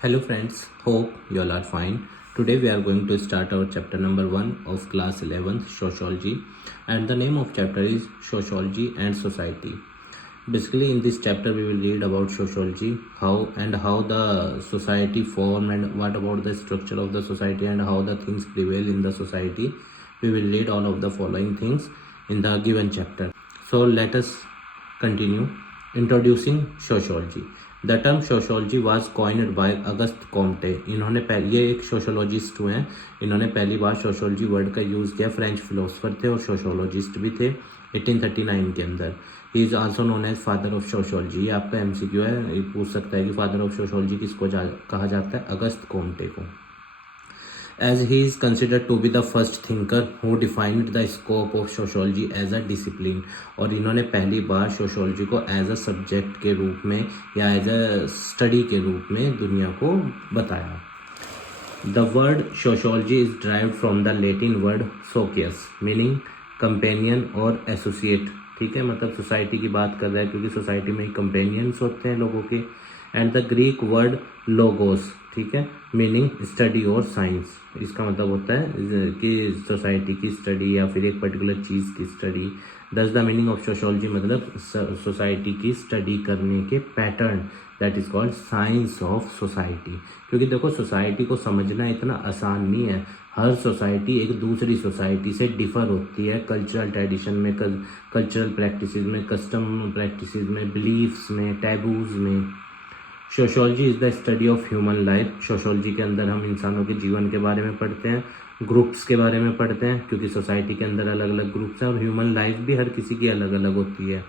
Hello friends, hope you all are fine. Today we are going to start our chapter number 1 of class 11th Sociology, and the name of chapter is Sociology and Society. Basically in this chapter we will read about sociology, how the society form and what about the structure of the society and how the things prevail in the society. We will read all of the following things in the given chapter. So let us continue. Introducing sociology. The term sociology was coined by August Comte. ये एक sociologist हुए हैं. इन्होंने पहली बार सोशोलॉजी word का use किया. फ्रेंच फिलोसफर थे और सोशोलॉजिस्ट भी थे 1839 के अंदर. He is also known as father of sociology. ये आपका एमसीक्यू है, ये पूछ सकता है कि फादर ऑफ सोशोलॉजी किसको कहा जाता है. अगस्त कॉम्टे को. As he is considered to be the first thinker who defined the scope of sociology as a discipline. और इन्होंने पहली बार सोशोलॉजी को एज अ सब्जेक्ट के रूप में या एज अ स्टडी के रूप में दुनिया को बताया. The word sociology is derived from the Latin word सोकियस मीनिंग कंपेनियन और एसोसिएट. ठीक है, मतलब सोसाइटी की बात कर रहा है क्योंकि सोसाइटी में कंपेनियंस होते हैं लोगों के. And the Greek word logos, ठीक है, मीनिंग स्टडी और साइंस. इसका मतलब होता है कि सोसाइटी की स्टडी या फिर एक पर्टिकुलर चीज़ की स्टडी. दस द मीनिंग ऑफ सोशोलॉजी मतलब सोसाइटी की स्टडी करने के pattern. That is called science of society. क्योंकि देखो सोसाइटी को समझना इतना आसान नहीं है. हर सोसाइटी एक दूसरी सोसाइटी से डिफ़र होती है. कल्चरल ट्रेडिशन में, कल्चरल प्रैक्टिसेस में, कस्टम प्रैक्टिसेस में, बिलीफ्स में, टैबूज में. Sociology is the study of human life. Sociology के अंदर हम इंसानों के जीवन के बारे में पढ़ते हैं, ग्रुप्स के बारे में पढ़ते हैं क्योंकि सोसाइटी के अंदर अलग अलग ग्रुप्स हैं और ह्यूमन लाइफ भी हर किसी की अलग अलग होती है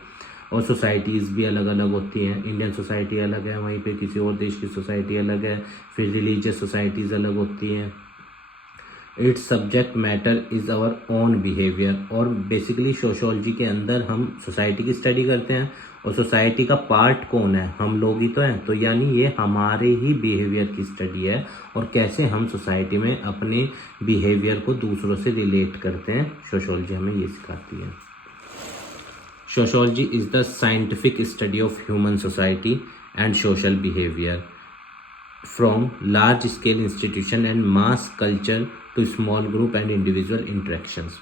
और सोसाइटीज़ भी अलग अलग होती हैं. इंडियन सोसाइटी अलग है, वहीं पे किसी और देश की सोसाइटी अलग है. फिर रिलीजियस सोसाइटीज़ अलग होती हैं. Its subject matter is our own behaviour. और बेसिकली सोशोलॉजी के अंदर हम सोसाइटी की स्टडी करते हैं और सोसाइटी का पार्ट कौन है, हम लोग ही तो हैं. तो यानी ये हमारे ही बिहेवियर की स्टडी है और कैसे हम सोसाइटी में अपने बिहेवियर को दूसरों से रिलेट करते हैं. सोशोलॉजी हमें ये सिखाती है. Sociology is the scientific study of human society and social behaviour from large scale institution and mass culture to small group and individual interactions.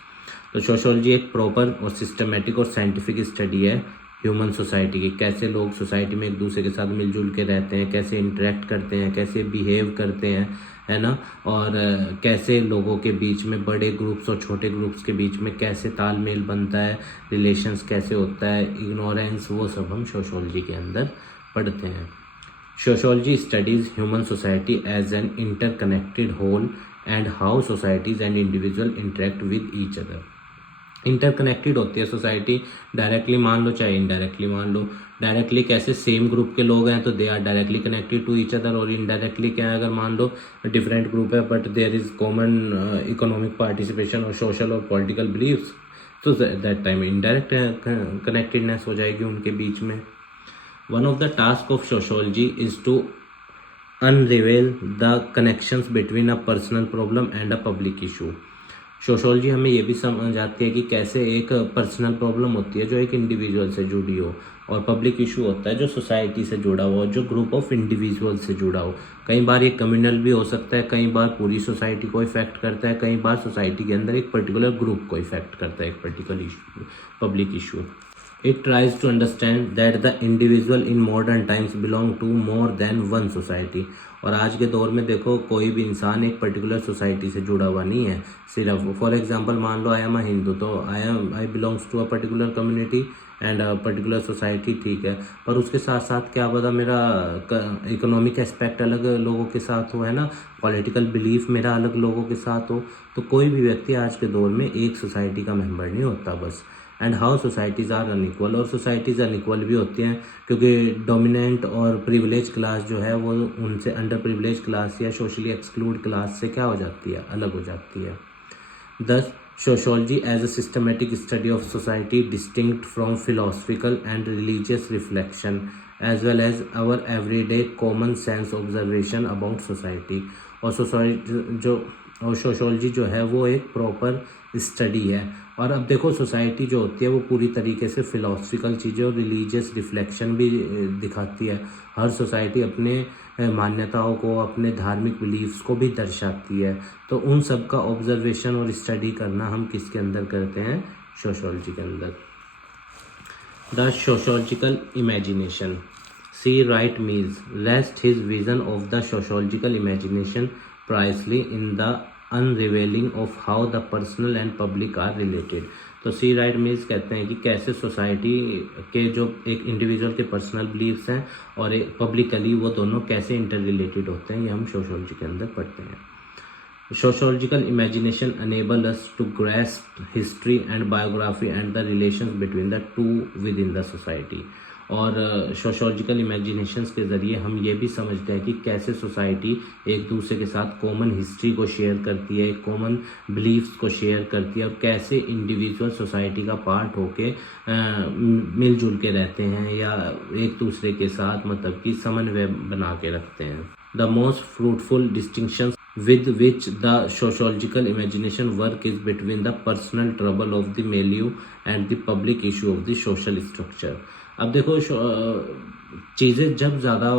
तो सोशोलॉजी एक प्रॉपर और सिस्टमेटिक और साइंटिफिक स्टडी है ह्यूमन सोसाइटी की. कैसे लोग society में एक दूसरे के साथ मिलजुल के रहते हैं, कैसे इंटरेक्ट करते हैं, कैसे बिहेव करते हैं, है ना. और कैसे लोगों के बीच में, बड़े ग्रुप्स और छोटे ग्रुप्स के बीच में कैसे तालमेल बनता है, रिलेशंस कैसे होता है, इग्नोरेंस, वो सब हम सोशोलॉजी के अंदर पढ़ते हैं. Sociology studies human society as an interconnected whole and how societies and individual interact with each other. Interconnected होती है सोसाइटी, डायरेक्टली मान लो चाहे इनडायरेक्टली मान लो. डायरेक्टली कैसे, सेम ग्रुप के लोग हैं तो they are directly connected to each other. और इनडायरेक्टली क्या है, अगर मान लो डिफरेंट ग्रुप है but there is common economic participation और सोशल और पॉलिटिकल बिलीव्स, तो दैट टाइम इनडायरेक्ट कनेक्टेडनेस हो जाएगी उनके बीच में. One of the task of sociology is to unravel the connections between a personal problem and a public issue. Sociology हमें ये भी समझाती है कि कैसे एक पर्सनल प्रॉब्लम होती है जो एक इंडिविजुअल से जुड़ी हो और पब्लिक इशू होता है जो सोसाइटी से जुड़ा हो, जो ग्रुप ऑफ इंडिविजुअल से जुड़ा हो. कई बार ये कम्युनल भी हो सकता है, कई बार पूरी सोसाइटी को इफेक्ट करता है, कई बार सोसाइटी के अंदर एक पर्टिकुलर ग्रुप को इफेक्ट करता है एक particular issue, public issue. It tries to understand that the individual in modern times belong to more than one society. और आज के दौर में देखो कोई भी इंसान एक पर्टिकुलर सोसाइटी से जुड़ा हुआ नहीं है. सिर्फ फॉर एग्जांपल मान लो आई एम अ हिंदू, तो I belongs to a particular community and a particular society, ठीक है. पर उसके साथ साथ क्या पता मेरा इकोनॉमिक एस्पेक्ट अलग लोगों के साथ हो, है ना, पॉलिटिकल बिलीफ मेरा अलग लोगों के साथ हो. तो कोई भी व्यक्ति आज के दौर में एक सोसाइटी का मेंबर नहीं होता बस. And how societies are unequal. और सोसाइटीज़ अनइक्वल भी होती हैं क्योंकि डोमिनेंट और प्रिविलेज क्लास जो है वो उनसे अंडर प्रिविलेज क्लास या सोशली एक्सक्लूड क्लास से क्या हो जाती है, अलग हो जाती है. Thus sociology as a systematic study of society distinct from philosophical and religious reflection as well as our everyday common sense observation about society. और सोशोलॉजी जो है वो एक प्रॉपर स्टडी है. और अब देखो सोसाइटी जो होती है वो पूरी तरीके से फिलोसफिकल चीज़ें और रिलीजियस रिफ्लेक्शन भी दिखाती है. हर सोसाइटी अपने मान्यताओं को, अपने धार्मिक बिलीव्स को भी दर्शाती है। तो उन सब का ऑब्जर्वेशन और स्टडी करना हम किसके अंदर करते हैं? सोशियोलॉजी के अंदर। The sociological imagination. C. Wright Mills rests his vision of the sociological imagination precisely in the unraveling of how the personal and public are related। तो सी राइट मिल्स कहते हैं कि कैसे सोसाइटी के जो एक इंडिविजुअल के पर्सनल बिलीव्स हैं और एक पब्लिकली, वो दोनों कैसे इंटर रिलेटेड होते हैं, ये हम सोशियोलॉजी के अंदर पढ़ते हैं। Sociological imagination enable us to grasp history and biography and the relations between the two within the society। और सोशोलॉजिकल इमेजिनेशंस के ज़रिए हम ये भी समझते हैं कि कैसे सोसाइटी एक दूसरे के साथ कॉमन हिस्ट्री को शेयर करती है, कॉमन बिलीफ्स को शेयर करती है, और कैसे इंडिविजुअल सोसाइटी का पार्ट होके मिलजुल के रहते हैं या एक दूसरे के साथ मतलब कि समन्वय बना के रखते हैं। The most fruitful distinction with which the sociological imagination work is between the personal trouble of the milieu and the public issue of the social structure। अब देखो चीज़ें जब ज़्यादा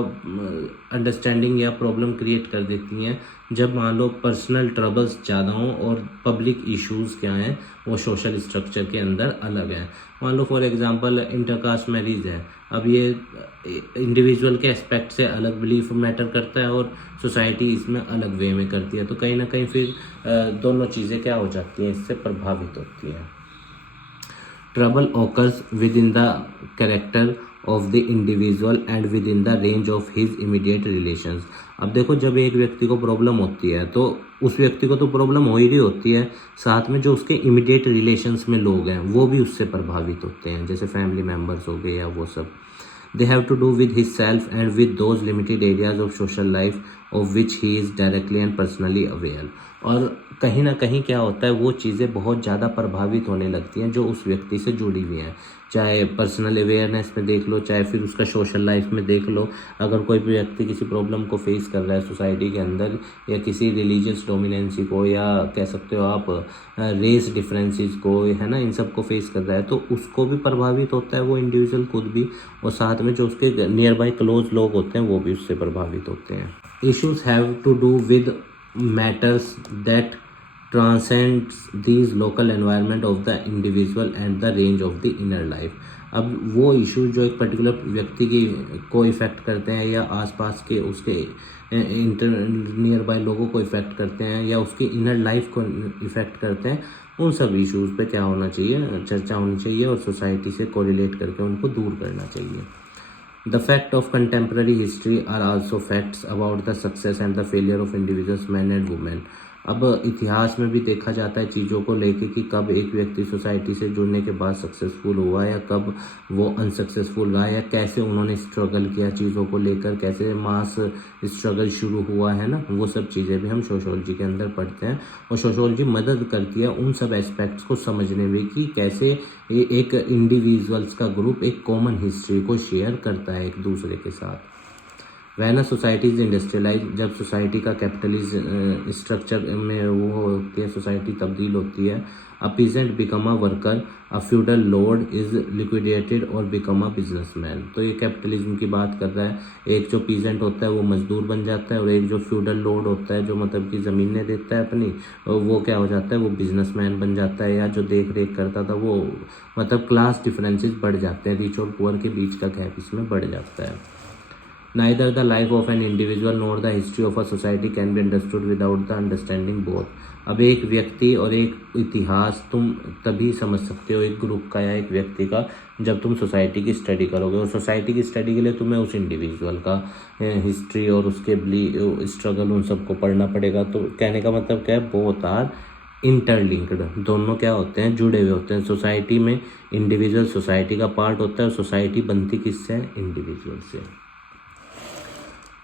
अंडरस्टैंडिंग या प्रॉब्लम क्रिएट कर देती हैं जब मान लो पर्सनल ट्रबल्स ज़्यादा हों और पब्लिक इश्यूज़ क्या हैं वो सोशल स्ट्रक्चर के अंदर अलग हैं। मान लो फॉर एग्जांपल इंटरकास्ट मैरिज है, अब ये इंडिविजुअल के एस्पेक्ट से अलग बिलीफ मैटर करता है और सोसाइटी इसमें अलग वे में करती है, तो कहीं ना कहीं फिर दोनों चीज़ें क्या हो जाती हैं, इससे प्रभावित होती हैं। Trouble occurs with in the character of the individual and with in the range of his immediate relations. अब देखो जब एक व्यक्ति को प्रॉब्लम होती है तो उस व्यक्ति को तो प्रॉब्लम हो ही रही होती है, साथ में जो उसके इमीडिएट रिलेशंस में लोग हैं वो भी उससे प्रभावित होते हैं, जैसे फैमिली मेम्बर्स हो गए या वो सब। They have to do with his self and with those limited areas of social life of which he is directly and personally aware. और कहीं ना कहीं क्या होता है वो चीज़ें बहुत ज़्यादा प्रभावित होने लगती हैं जो उस व्यक्ति से जुड़ी हुई हैं, चाहे पर्सनल अवेयरनेस में देख लो, चाहे फिर उसका सोशल लाइफ में देख लो। अगर कोई भी व्यक्ति किसी प्रॉब्लम को फेस कर रहा है सोसाइटी के अंदर, या किसी रिलीजियस डोमिनेंसी को, या कह सकते हो आप रेस डिफरेंसेस को, है ना, इन सब को फेस कर रहा है, तो उसको भी प्रभावित होता है वो इंडिविजुअल खुद भी, और साथ में जो उसके नियर बाय क्लोज लोग होते हैं वो भी उससे प्रभावित होते हैं। Issues have to do with matters that transcends these local environment of the individual and the range of the inner life। अब वो इशू जो एक पर्टिकुलर व्यक्ति की को इफ़ेक्ट करते हैं या आसपास के उसके नियर बाय लोगों को इफ़ेक्ट करते हैं या उसकी इनर लाइफ को इफ़ेक्ट करते हैं, उन सब इश्यूज़ पे क्या होना चाहिए, चर्चा होनी चाहिए और सोसाइटी से कोरिलेट करके उनको दूर करना चाहिए। The fact of contemporary history are also facts about the success and the failure of individuals, men and women। अब इतिहास में भी देखा जाता है चीज़ों को लेके कि कब एक व्यक्ति सोसाइटी से जुड़ने के बाद सक्सेसफुल हुआ या कब वो अनसक्सेसफुल रहा, या कैसे उन्होंने स्ट्रगल किया चीज़ों को लेकर, कैसे मास स्ट्रगल शुरू हुआ, है ना, वो सब चीज़ें भी हम सोशियोलॉजी के अंदर पढ़ते हैं। और सोशियोलॉजी मदद करती है उन सब एस्पेक्ट्स को समझने में कि कैसे एक इंडिविजुअल्स का ग्रुप एक कॉमन हिस्ट्री को शेयर करता है एक दूसरे के साथ। वैन सोसाइटी इज इंडस्ट्रियलाइज, जब सोसाइटी का कैपिटलिज्म स्ट्रक्चर में वो होती है, सोसाइटी तब्दील होती है। A peasant become a worker, a feudal lord is liquidated और बिकम अ बिजनेसमैन। तो ये कैपिटलिज्म की बात कर रहा है। एक जो पीजेंट होता है वो मजदूर बन जाता है और एक जो फ्यूडल लॉर्ड होता है जो मतलब कि ज़मीनें देता है अपनी, वो क्या हो जाता है, वो बिजनेसमैन बन जाता है, या जो देख रेख करता था वो मतलब क्लास डिफरेंसेस बढ़ जाते हैं, रिच और पुअर के बीच का गैप इसमें बढ़ जाता है। Neither the life of an individual nor the history of a society can be understood without the understanding both। अब एक व्यक्ति और एक इतिहास तुम तभी समझ सकते हो एक ग्रुप का या एक व्यक्ति का जब तुम सोसाइटी की स्टडी करोगे, और सोसाइटी की स्टडी के लिए तुम्हें उस इंडिविजुअल का हिस्ट्री और उसके स्ट्रगल उन सबको पढ़ना पड़ेगा। तो कहने का मतलब क्या है, बोथ आर इंटरलिंक्ड, दोनों क्या होते हैं, जुड़े हुए होते हैं। सोसाइटी में इंडिविजुअल सोसाइटी का पार्ट होता है और सोसाइटी बनती किससे है, इंडिविजुअल से।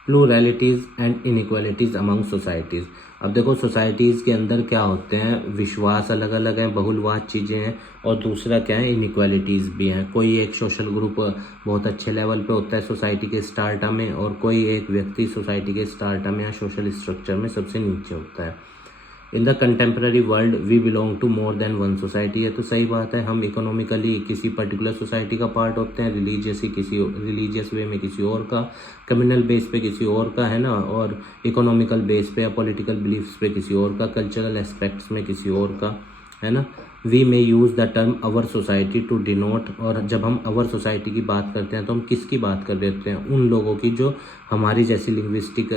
प्लूरैलिटीज़ एंड इनइक्वालिटीज़ अमंग सोसाइटीज़। अब देखो सोसाइटीज़ के अंदर क्या होते हैं, विश्वास अलग अलग हैं, बहुलवाद चीज़ें हैं, और दूसरा क्या है, इनइक्वालिटीज़ भी हैं। कोई एक सोशल ग्रुप बहुत अच्छे लेवल पे होता है सोसाइटी के स्टार्टा में, और कोई एक व्यक्ति सोसाइटी के स्टार्टा में या सोशल स्ट्रक्चर में सबसे नीचे होता है। In the contemporary world we belong to more than one society है, तो सही बात है, हम इकोनॉमिकली किसी पर्टिकुलर सोसाइटी का पार्ट होते हैं, रिलीजियस वे में किसी और का, कम्युनल बेस पे किसी और का, है ना, और इकोनॉमिकल बेस पे या पॉलिटिकल बिलीफ्स पे किसी और का, कल्चरल एस्पेक्ट्स में किसी और का, है ना। We may use the term our society to denote, और जब हम अवर सोसाइटी की बात करते हैं तो हम किसकी बात कर रहे होते हैं, उन लोगों की जो हमारी जैसी लिंग्विस्टिक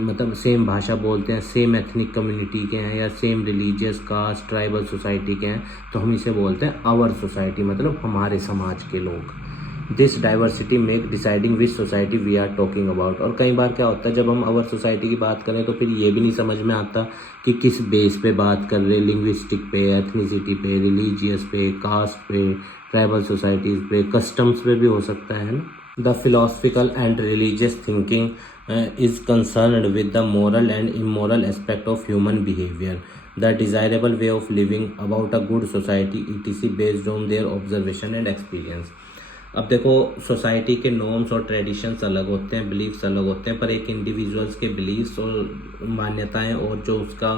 मतलब सेम भाषा बोलते हैं, सेम एथनिक कम्युनिटी के हैं या same religious caste tribal society के हैं, तो हम इसे बोलते हैं आवर सोसाइटी, मतलब हमारे समाज के लोग। This diversity make deciding which society we are talking about. और कई बार क्या होता है, जब हम अवर सोसाइटी की बात करें तो फिर ये भी नहीं समझ में आता कि किस बेस पे बात कर रहे, लिंग्विस्टिक पे, एथनिसिटी पे, रिलीजियस पे, कास्ट पे, ट्राइबल सोसाइटीज़ पे, कस्टम्स पे भी हो सकता है ना। The philosophical and religious thinking is concerned with the moral and immoral aspect of human behavior, the desirable way of living, about a good society etc based on their observation and experience। अब देखो, society के norms और traditions अलग होते हैं, beliefs अलग होते हैं, पर एक इंडिविजुअल्स के बिलीफ्स और मान्यताएं और जो उसका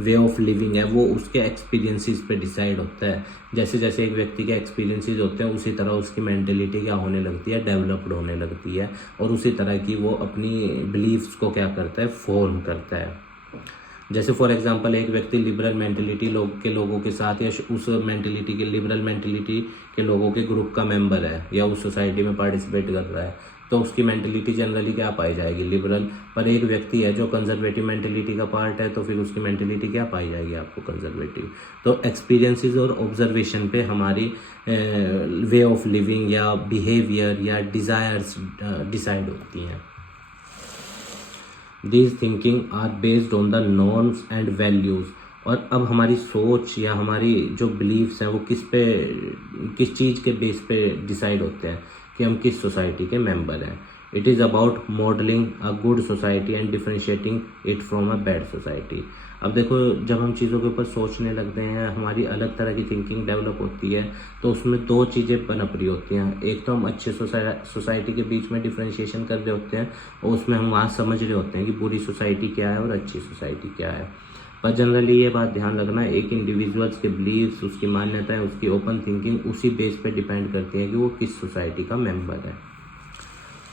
वे ऑफ लिविंग है वो उसके एक्सपीरियंसेस पे डिसाइड होता है। जैसे जैसे एक व्यक्ति के एक्सपीरियंसेस होते हैं उसी तरह उसकी मेंटेलिटी क्या होने लगती है, डेवलप्ड होने लगती है, और उसी तरह की वो अपनी बिलीफ्स को क्या करता है, फॉर्म करता है। जैसे फॉर एग्जांपल एक व्यक्ति लिबरल मेंटेलिटी लोगों के साथ या उस मेंटेलिटी के लिबरल मेंटेलिटी के लोगों के ग्रुप का मेंबर है या उस सोसाइटी में पार्टिसिपेट कर रहा है, तो उसकी मेंटेलिटी जनरली क्या पाई जाएगी, लिबरल। पर एक व्यक्ति है जो कंजर्वेटिव मेंटेलिटी का पार्ट है, तो फिर उसकी मेंटेलिटी क्या पाई जाएगी आपको, कंजर्वेटिव। तो एक्सपीरियंसेस और ऑब्जर्वेशन पे हमारी वे ऑफ लिविंग या बिहेवियर या डिज़ायर्स डिसाइड होती हैं। These thinking are based on the norms and values। और अब हमारी सोच या हमारी जो बिलीव्स हैं वो किस चीज़ के बेस पे डिसाइड होते हैं कि हम किस सोसाइटी के मेंबर हैं। It is about modelling a good society and differentiating it from a bad society. अब देखो, जब हम चीज़ों के ऊपर सोचने लगते हैं, हमारी अलग तरह की थिंकिंग डेवलप होती है, तो उसमें दो चीज़ें पनप रही होती हैं। एक तो हम अच्छे सोसाइटी के बीच में डिफरेंशिएशन कर रहे होते हैं और उसमें हम वहाँ समझ रहे होते हैं कि बुरी सोसाइटी क्या है और अच्छी सोसाइटी क्या है। पर जनरली ये बात ध्यान रखना, एक इंडिविजुअल्स के बिलीव्स, उसकी मान्यताएं, उसकी ओपन थिंकिंग उसी बेस पे डिपेंड करती है कि वो किस सोसाइटी का मेंबर है।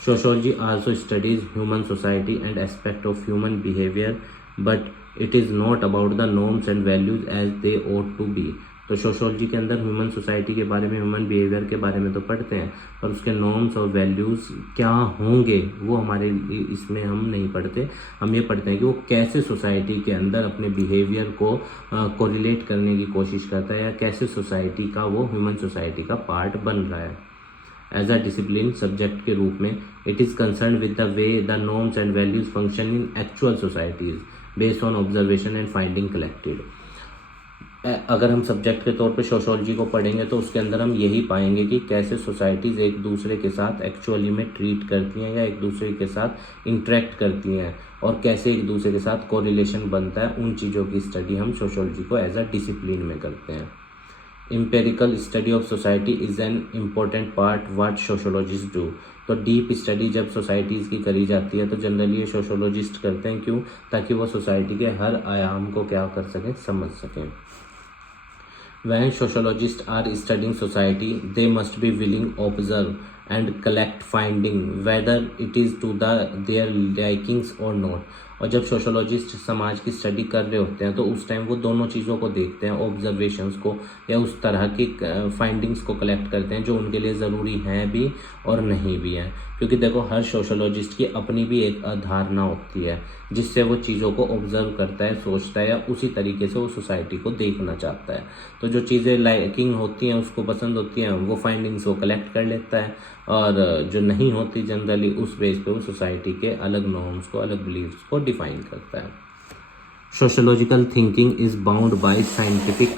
Sociology also studies human society and aspect of human behaviour, but it is not about the norms and values as they ought to be. तो सोशियोलॉजी के अंदर ह्यूमन सोसाइटी के बारे में, ह्यूमन बिहेवियर के बारे में तो पढ़ते हैं, पर उसके नॉर्म्स और वैल्यूज़ क्या होंगे वो हमारे इसमें हम नहीं पढ़ते। हम ये पढ़ते हैं कि वो कैसे सोसाइटी के अंदर अपने बिहेवियर को कोरिलेट करने की कोशिश करता है या कैसे सोसाइटी का वो ह्यूमन सोसाइटी का पार्ट बन रहा है। एज अ डिसिप्लिन सब्जेक्ट के रूप में it is concern with the way the norms and values function in actual societies based on observation and finding collected. अगर हम सब्जेक्ट के तौर पे सोशियोलॉजी को पढ़ेंगे तो उसके अंदर हम यही पाएंगे कि कैसे सोसाइटीज़ एक दूसरे के साथ एक्चुअली में ट्रीट करती हैं या एक दूसरे के साथ इंटरेक्ट करती हैं और कैसे एक दूसरे के साथ कोरिलेशन बनता है। उन चीज़ों की स्टडी हम सोशियोलॉजी को एज अ डिसिप्लिन में करते हैं। Empirical study of society is an important part what sociologist do. तो डीप स्टडी जब सोसाइटीज़ की करी जाती है तो जनरली ये सोशियोलॉजिस्ट करते हैं। क्यों? ताकि वो सोसाइटी के हर आयाम को क्या कर सकें, समझ सकें। When sociologists are studying society, they must be willing observe and collect finding whether it is to their likings or not। और जब सोशोलॉजिस्ट समाज की स्टडी कर रहे होते हैं तो उस टाइम वो दोनों चीज़ों को देखते हैं, ऑब्जर्वेशंस को या उस तरह की फाइंडिंग्स को कलेक्ट करते हैं जो उनके लिए ज़रूरी हैं भी और नहीं भी हैं। क्योंकि देखो, हर सोशोलॉजिस्ट की अपनी भी एक अवधारणा होती है जिससे वो चीज़ों को ऑब्जर्व करता है, सोचता है या उसी तरीके से वो सोसाइटी को देखना चाहता है। तो जो चीज़ें लाइकिंग होती हैं, उसको पसंद होती हैं, वो फाइंडिंग्स को कलेक्ट कर लेता है, और जो नहीं होती जनरली उस बेस पे वो सोसाइटी के अलग नॉर्म्स को, अलग बिलीव्स को डिफाइन करता है। Sociological thinking is bound by scientific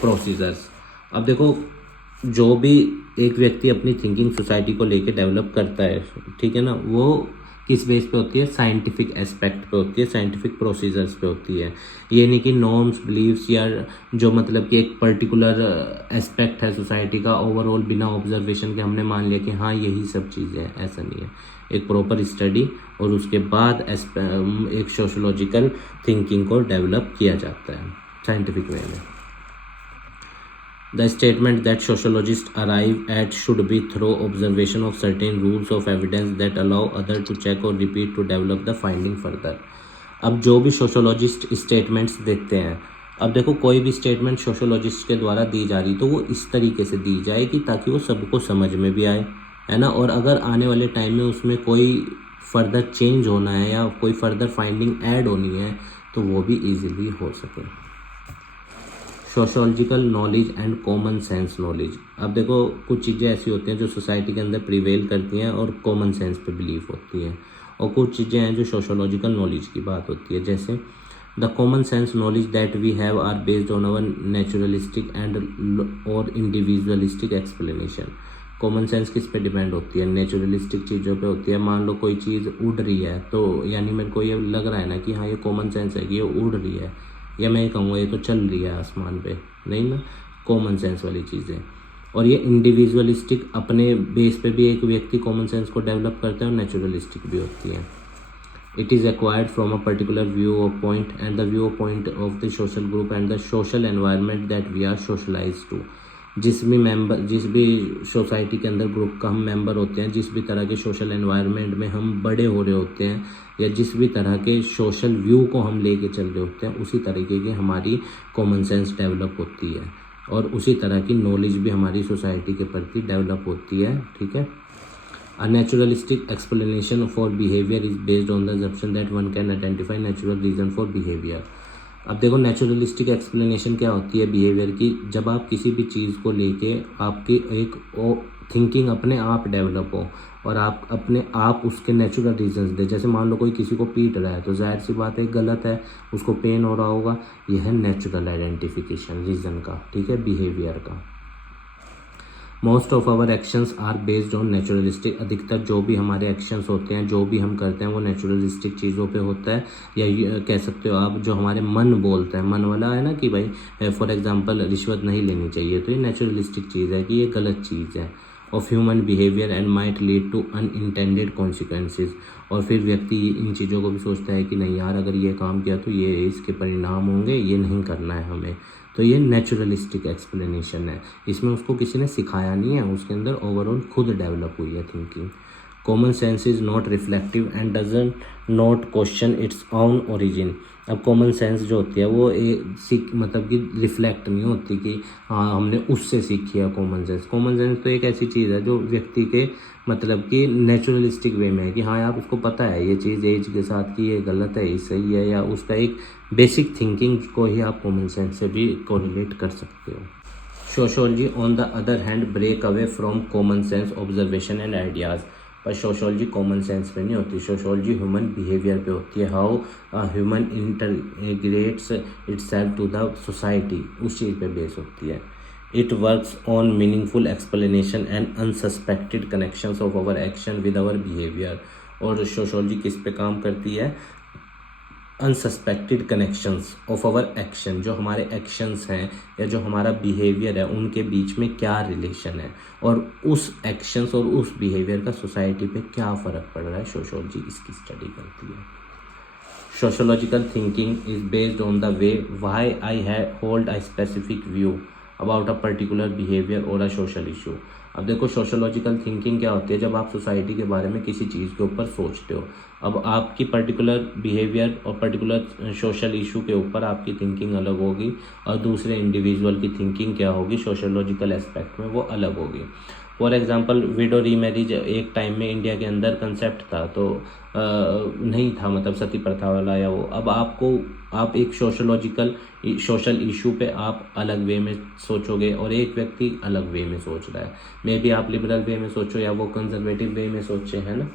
procedures. अब देखो, जो भी एक व्यक्ति अपनी थिंकिंग सोसाइटी को लेके डेवलप करता है, ठीक है ना, वो किस बेस पे होती है, साइंटिफिक एस्पेक्ट पे होती है, साइंटिफिक प्रोसीजर्स पे होती है। ये नहीं कि नॉर्म्स, बिलीव्स या जो मतलब कि एक पर्टिकुलर एस्पेक्ट है सोसाइटी का ओवरऑल बिना ऑब्जर्वेशन के हमने मान लिया कि हाँ यही सब चीज़ें हैं, ऐसा नहीं है। एक प्रॉपर स्टडी और उसके बाद एक सोशोलॉजिकल थिंकिंग को डेवलप किया जाता है साइंटिफिक वे में। The statement that sociologists arrive at should be through observation of certain rules of evidence that allow others to check or repeat to develop the finding further। अब जो भी sociologist statements देते हैं, अब देखो कोई भी स्टेटमेंट सोशोलॉजिस्ट के द्वारा दी जा रही तो वो इस तरीके से दी जाएगी ताकि वो सबको समझ में भी आए, है ना। और अगर आने वाले टाइम में उसमें कोई फर्दर चेंज होना है या कोई फर्दर फाइंडिंग ऐड होनी है तो वो भी इजीली हो सके। Sociological knowledge and common sense knowledge. अब देखो कुछ चीज़ें ऐसी होती हैं जो सोसाइटी के अंदर प्रिवेल करती हैं और कॉमन सेंस पे बिलीव होती हैं, और कुछ चीज़ें हैं जो सोशोलॉजिकल नॉलेज की बात होती है। जैसे the common sense knowledge that we have are based on our naturalistic and और इंडिविजुअलिस्टिक एक्सप्लेनेशन। कॉमन सेंस किस पे डिपेंड होती है? नेचुरलिस्टिक चीज़ों पे होती है। मान लो कोई चीज़ उड़ रही है तो यानी मेरे को ये लग रहा है ना कि हाँ ये कॉमन सेंस है कि ये उड़ रही है, या मैं कहूँगा ये तो चल रही है आसमान पे, नहीं ना, कॉमन सेंस वाली चीज़ें। और ये इंडिविजुअलिस्टिक अपने बेस पे भी एक व्यक्ति कॉमन सेंस को डेवलप करता है और नेचुरलिस्टिक भी होती है। It is acquired from a particular view of point and the view point of the social group and the social environment that we are socialise to. जिस भी सोसाइटी के अंदर ग्रुप का हम मेंबर होते हैं, जिस भी तरह के सोशल एनवायरनमेंट में हम बड़े हो रहे होते हैं, या जिस भी तरह के सोशल व्यू को हम लेके चल रहे होते हैं, उसी तरीके की हमारी कॉमन सेंस डेवलप होती है और उसी तरह की नॉलेज भी हमारी सोसाइटी के प्रति डेवलप होती है। ठीक है। A naturalistic explanation for behavior is based on the assumption that one can identify natural reason for behavior। अब देखो नेचुरलिस्टिक एक्सप्लेनेशन क्या होती है बिहेवियर की? जब आप किसी भी चीज़ को लेके आपकी एक थिंकिंग अपने आप डेवलप हो और आप अपने आप उसके नेचुरल रीजंस दे। जैसे मान लो कोई किसी को पीट रहा है तो जाहिर सी बात है गलत है, उसको पेन हो रहा होगा, यह है नेचुरल आइडेंटिफिकेशन रीज़न का, ठीक है, बिहेवियर का। Most of our actions are based on naturalistic. अधिकतर जो भी हमारे एक्शंस होते हैं, जो भी हम करते हैं, वो नेचुरलिस्टिक चीज़ों पे होता है, या कह सकते हो आप जो हमारे मन बोलता है, मन वाला है ना कि भाई फॉर एग्जांपल रिश्वत नहीं लेनी चाहिए, तो ये नेचुरलिस्टिक चीज़ है कि ये गलत चीज़ है। Of human behaviour and might lead to unintended consequences. और फिर व्यक्ति इन चीज़ों को भी सोचता है कि नहीं यार अगर ये काम किया तो ये इसके परिणाम होंगे, ये नहीं करना है हमें। तो ये नेचुरलिस्टिक एक्सप्लेनेशन है, इसमें उसको किसी ने सिखाया नहीं है, उसके अंदर ओवरऑल खुद डेवलप हुई है thinking. Common sense is not reflective and doesn't not question its own origin. अब कॉमन सेंस जो होती है वो मतलब कि रिफ्लेक्ट नहीं होती कि हाँ हमने उससे सीखी है कॉमन सेंस। कॉमन सेंस तो एक ऐसी चीज़ है जो व्यक्ति के मतलब कि नेचुरलिस्टिक वे में है कि हाँ यार उसको पता है ये चीज़ एज के साथ कि ये गलत है, ये सही है, या उसका एक बेसिक थिंकिंग को ही आप कॉमन सेंस से भी कोरिलेट कर सकते हो। Sociology on the other hand break away from common sense observation and ideas. पर सोशियोलॉजी कॉमन सेंस पे नहीं होती, सोशियोलॉजी ह्यूमन बिहेवियर पे होती है। How human integrates itself to the society, उस चीज़ पे बेस होती है। It works on meaningful explanation and unsuspected connections of our action with our behaviour. और सोशियोलॉजी किस पे काम करती है? Unsuspected connections of our action, जो हमारे एक्शंस हैं या जो हमारा बिहेवियर है उनके बीच में क्या रिलेशन है और उस एक्शंस और उस बिहेवियर का सोसाइटी पे क्या फ़र्क पड़ रहा है, सोशियोलॉजी इसकी स्टडी करती है। Sociological thinking is based on the way why I hold a specific view about a particular behaviour और अ सोशल इशू। अब देखो सोशियोलॉजिकल थिंकिंग क्या होती है? जब आप सोसाइटी के बारे में किसी चीज़ के ऊपर सोचते हो, अब आपकी पर्टिकुलर बिहेवियर और पर्टिकुलर सोशल इशू के ऊपर आपकी थिंकिंग अलग होगी और दूसरे इंडिविजुअल की थिंकिंग क्या होगी सोशियोलॉजिकल एस्पेक्ट में, वो अलग होगी। फॉर एग्जांपल विडो रीमैरिज एक टाइम में इंडिया के अंदर कंसेप्ट था, तो नहीं था मतलब सती प्रथा वाला या वो। अब आप एक सोशल इशू पे आप अलग वे में सोचोगे और एक व्यक्ति अलग वे में सोच रहा है। मे बी आप लिबरल वे में सोचो या वो कंजर्वेटिव वे में सोचे, है ना।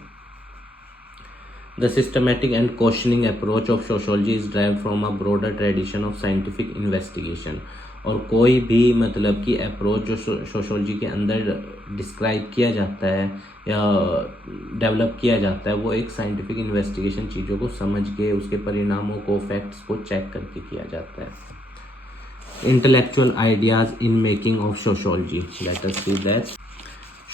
The systematic and questioning approach of sociology is derived from a broader tradition of scientific investigation। और कोई भी मतलब कि अप्रोच जो सोशोलॉजी के अंदर डिस्क्राइब किया जाता है या डेवलप किया जाता है वो एक साइंटिफिक इन्वेस्टिगेशन, चीज़ों को समझ के उसके परिणामों को, फैक्ट्स को चेक करके किया जाता है। Intellectual ideas in making of sociology, let us see that.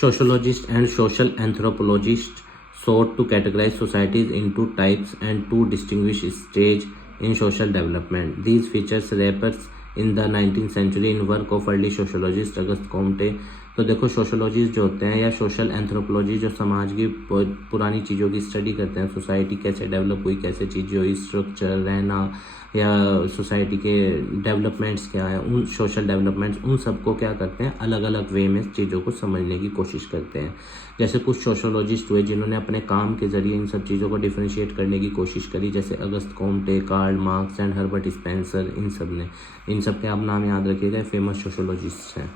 Sociologist and social anthropologist sought to categorize societies into types and to distinguish stage in social development. These features reappears in the 19th century in work of early sociologist Auguste Comte. तो देखो sociologist जो होते हैं या social anthropology जो समाज की पुरानी चीज़ों की स्टडी करते हैं, सोसाइटी कैसे डेवलप हुई, कैसे चीज़ें हुई, स्ट्रक्चर रहना या सोसाइटी के डेवलपमेंट्स क्या है, उन सोशल डेवलपमेंट्स उन सबको क्या करते हैं अलग अलग वे में चीज़ों को समझने की कोशिश करते हैं। जैसे कुछ सोशोलॉजिस्ट हुए जिन्होंने अपने काम के ज़रिए इन सब चीज़ों को डिफ्रेंशिएट करने की कोशिश करी, जैसे Auguste Comte, Karl Marx and Herbert Spencer. इन सब के आप नाम याद रखिएगा, फेमस सोशोलॉजिस्ट हैं।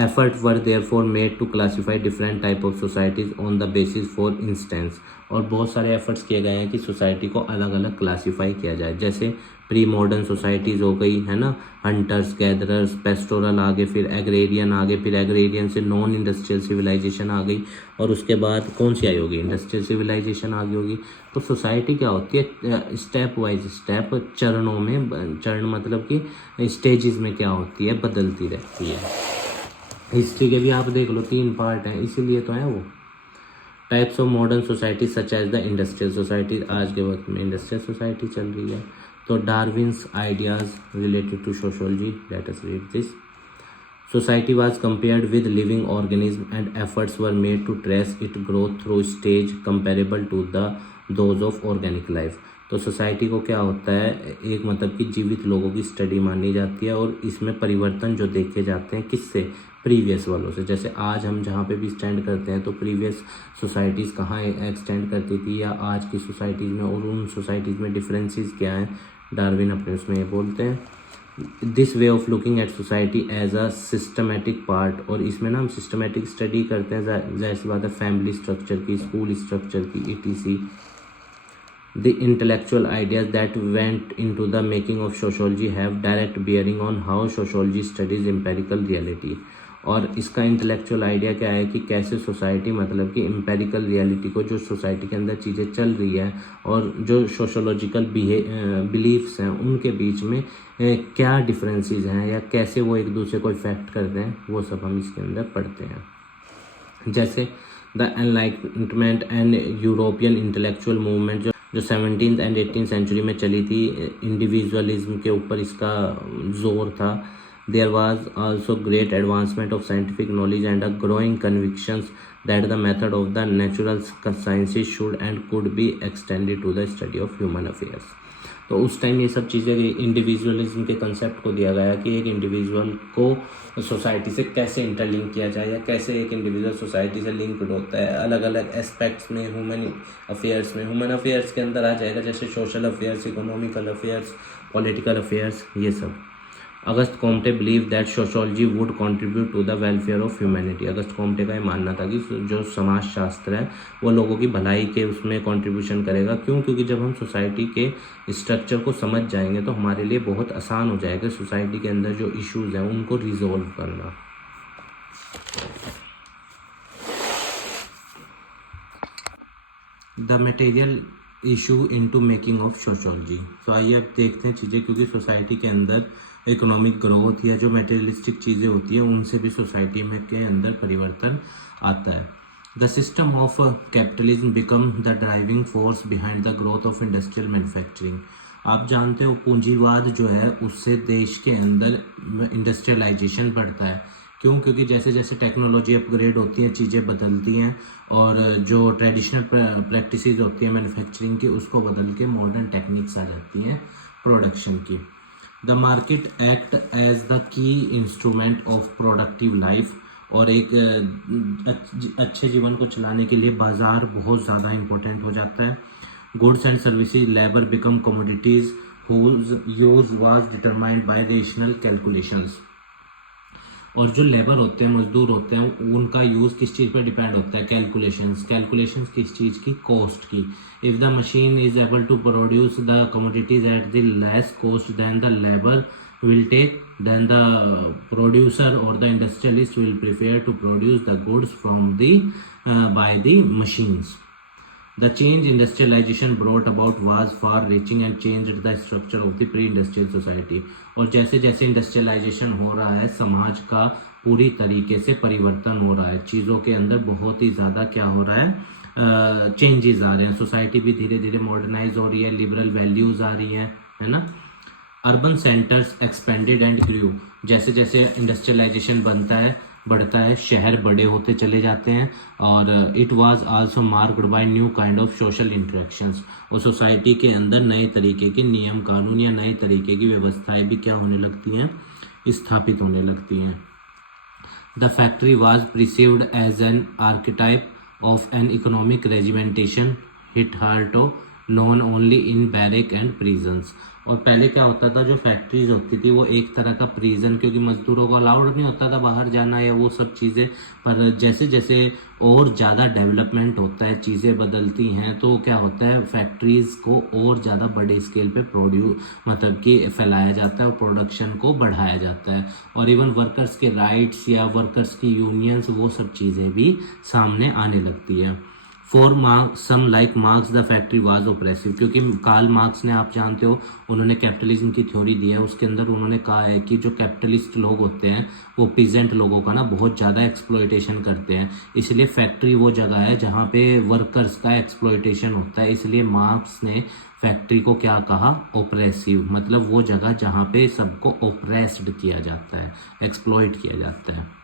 Efforts were therefore made to classify different type of societies on the basis, for instance, और बहुत सारे एफर्ट्स किए गए हैं कि सोसाइटी को अलग अलग क्लासीफाई किया जाए। जैसे प्री मॉडर्न सोसाइटीज़ हो गई है ना, हंटर्स गैदरर्स, पेस्टोरल आगे, फिर एग्रेरियन आगे, फिर एग्रेरियन से नॉन इंडस्ट्रियल सिविलाइजेशन आ गई, और उसके बाद कौन सी आई होगी, इंडस्ट्रियल सिविलाइजेशन आ गई होगी। तो सोसाइटी क्या होती है, स्टेप वाइज स्टेप, चरणों में, चरण मतलब कि स्टेजेस में क्या होती है, बदलती रहती है। हिस्ट्री के भी आप देख लो 3 पार्ट हैं, इसीलिए तो है वो। Types of modern society such as the industrial society, आज के वक्त में इंडस्ट्रियल सोसाइटी चल रही है। तो Darwin's ideas related to sociology, let us read this. Society was compared with living organism and efforts were made to trace it growth through stage comparable to the those of organic life. तो society को क्या होता है, एक मतलब कि जीवित लोगों की स्टडी मानी जाती है, और इसमें परिवर्तन जो देखे जाते हैं किससे, प्रीवियस वालों से। जैसे आज हम जहाँ पे भी स्टैंड करते हैं तो प्रीवियस सोसाइटीज़ कहाँ एक्सटेंड करती थी या आज की सोसाइटीज़ में, और उन सोसाइटीज़ में डिफरेंसेस क्या हैं, डार्विन अपने उसमें ये बोलते हैं। This way of looking at society as a systematic part, और इसमें ना हम सिस्टमेटिक स्टडी करते हैं, जाहिर सी बात है फैमिली स्ट्रक्चर की, स्कूल स्ट्रक्चर की, etc. The intellectual ideas that went into the making of sociology have direct bearing on how sociology studies empirical reality. और इसका इंटेलेक्चुअल आइडिया क्या है कि कैसे सोसाइटी मतलब कि एम्पेरिकल रियलिटी को, जो सोसाइटी के अंदर चीज़ें चल रही है और जो सोशोलॉजिकल बिलीफ्स हैं उनके बीच में क्या डिफरेंसेस हैं या कैसे वो एक दूसरे को इफेक्ट करते हैं, वो सब हम इसके अंदर पढ़ते हैं। जैसे the enlightenment and European intellectual movement जो 17th एंड 18th सेंचुरी में चली थी, इंडिविजुअलिज्म के ऊपर इसका जोर था। There was also great advancement of scientific knowledge and a growing convictions that the method of the natural sciences should and could be extended to the study of human affairs. तो उस time ये सब चीज़ें individualism के concept को दिया गया कि एक इंडिविजुअल को सोसाइटी से कैसे इंटरलिंक किया जाए या कैसे एक इंडिविजुअल सोसाइटी से लिंक्ड होता है अलग अलग एस्पेक्ट्स में, ह्यूमन अफेयर्स में। ह्यूमन अफेयर्स के अंदर आ जाएगा जैसे social affairs, economical affairs, political affairs, ये सब। Auguste Comte believe that sociology would contribute to the welfare of humanity. Auguste Comte का ये मानना था कि जो समाज शास्त्र है वो लोगों की भलाई के उसमें कंट्रीब्यूशन करेगा। क्यों? क्योंकि जब हम सोसाइटी के स्ट्रक्चर को समझ जाएंगे तो हमारे लिए बहुत आसान हो जाएगा सोसाइटी के अंदर जो इश्यूज हैं उनको रिजोल्व करना। The material issue into making of sociology. तो आइए अब देखते हैं चीज़ें, क्योंकि सोसाइटी के अंदर इकोनॉमिक ग्रोथ या जो मटेरियलिस्टिक चीज़ें होती हैं उनसे भी सोसाइटी में के अंदर परिवर्तन आता है। The system of capitalism become the driving force behind the growth of industrial manufacturing. आप जानते हो पूंजीवाद जो है उससे देश के अंदर इंडस्ट्रियलाइजेशन बढ़ता है। क्यों? क्योंकि जैसे जैसे टेक्नोलॉजी अपग्रेड होती है, चीज़ें बदलती हैं और जो ट्रेडिशनल प्रैक्टिसेस होती हैं मैन्युफैक्चरिंग की उसको बदल के मॉडर्न टेक्निक्स आ जाती हैं प्रोडक्शन की। The market act as the key instrument of productive life. और एक अच्छे जीवन को चलाने के लिए बाज़ार बहुत ज़्यादा इम्पोर्टेंट हो जाता है। Goods and services labour become commodities whose use was determined by rational calculations. और जो लेबर होते हैं, मजदूर होते हैं, उनका यूज़ किस चीज़ पर डिपेंड होता है? कैलकुलेशंस किस चीज़ की? कॉस्ट की। If the machine is able to produce the commodities at the less cost then the labour will take, then the producer or the industrialist will prefer to produce the goods from the by the machines. The change industrialization brought about was far-reaching and changed the structure of the pre-industrial society. और जैसे जैसे industrialisation हो रहा है समाज का पूरी तरीके से परिवर्तन हो रहा है, चीज़ों के अंदर बहुत ही ज़्यादा क्या हो रहा है, चेंजेस आ रहे हैं, सोसाइटी भी धीरे धीरे मॉडर्नाइज हो रही है, लिबरल वैल्यूज़ आ रही हैं, है ना। अर्बन सेंटर्स एक्सपेंडेड एंड ग्रू, जैसे जैसे इंडस्ट्रियलाइजेशन बढ़ता है, शहर बड़े होते चले जाते हैं। और it was also marked by new kind of social interactions, और सोसाइटी के अंदर नए तरीके के नियम कानून या नए तरीके की व्यवस्थाएं भी क्या होने लगती हैं, स्थापित होने लगती हैं। The factory was perceived as an archetype of an economic regimentation hitherto known only in barrack and prisons. और पहले क्या होता था, जो फैक्ट्रीज होती थी वो एक तरह का प्रिजन, क्योंकि मजदूरों को अलाउड नहीं होता था बाहर जाना या वो सब चीज़ें। पर जैसे जैसे और ज़्यादा डेवलपमेंट होता है, चीज़ें बदलती हैं, तो क्या होता है, फैक्ट्रीज़ को और ज़्यादा बड़े स्केल पे मतलब कि फैलाया जाता है और प्रोडक्शन को बढ़ाया जाता है। और इवन वर्कर्स के राइट्स या वर्कर्स की यूनियंस, वो सब चीज़ें भी सामने आने लगती है। For Marx some like Marx the factory was oppressive, क्योंकि कार्ल मार्क्स ने, आप जानते हो, उन्होंने कैपिटलिज्म की थ्योरी दी है। उसके अंदर उन्होंने कहा है कि जो कैपिटलिस्ट लोग होते हैं वो पीजेंट लोगों का ना बहुत ज़्यादा एक्सप्लॉयटेशन करते हैं, इसलिए फैक्ट्री वो जगह है जहाँ पे वर्कर्स का एक्सप्लॉयटेशन होता है। इसलिए मार्क्स ने फैक्ट्री को क्या कहा, ओप्रेसिव, मतलब वो जगह जहाँ पे सबको ओप्रेस्ड किया जाता है, एक्सप्लॉयट किया जाता है।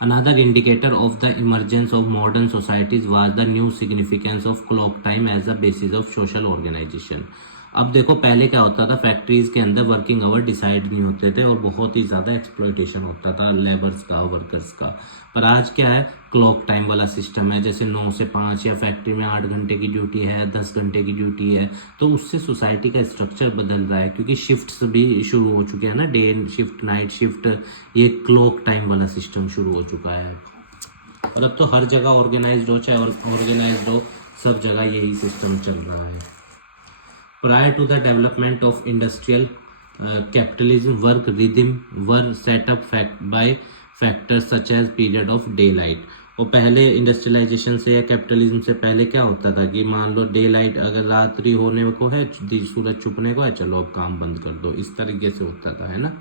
Another indicator of the emergence of modern societies was the new significance of clock time as a basis of social organization. अब देखो, पहले क्या होता था, फैक्ट्रीज के अंदर वर्किंग आवर डिसाइड नहीं होते थे और बहुत ही ज़्यादा एक्सप्लॉयटेशन होता था लेबर्स का, वर्कर्स का। पर आज क्या है, क्लॉक टाइम वाला सिस्टम है, जैसे 9 से 5, या फैक्ट्री में 8 घंटे की ड्यूटी है, 10 घंटे की ड्यूटी है। तो उससे सोसाइटी का स्ट्रक्चर बदल रहा है, क्योंकि शिफ्ट्स भी शुरू हो चुके हैं ना, डे शिफ्ट, नाइट शिफ्ट, ये क्लॉक टाइम वाला सिस्टम शुरू हो चुका है। और अब तो हर जगह ऑर्गेनाइज्ड हो, चाहे ऑर्गेनाइज्ड हो, सब जगह यही सिस्टम चल रहा है। Prior to the development of industrial capitalism, work rhythm were set up by factors such as period of daylight. और पहले इंडस्ट्रियलाइजेशन से या कैपिटलिज्म से पहले क्या होता था कि मान लो डे लाइट, अगर रात्रि होने को है, सूरज छुपने को है, चलो अब काम बंद कर दो, इस तरीके से होता था, है ना।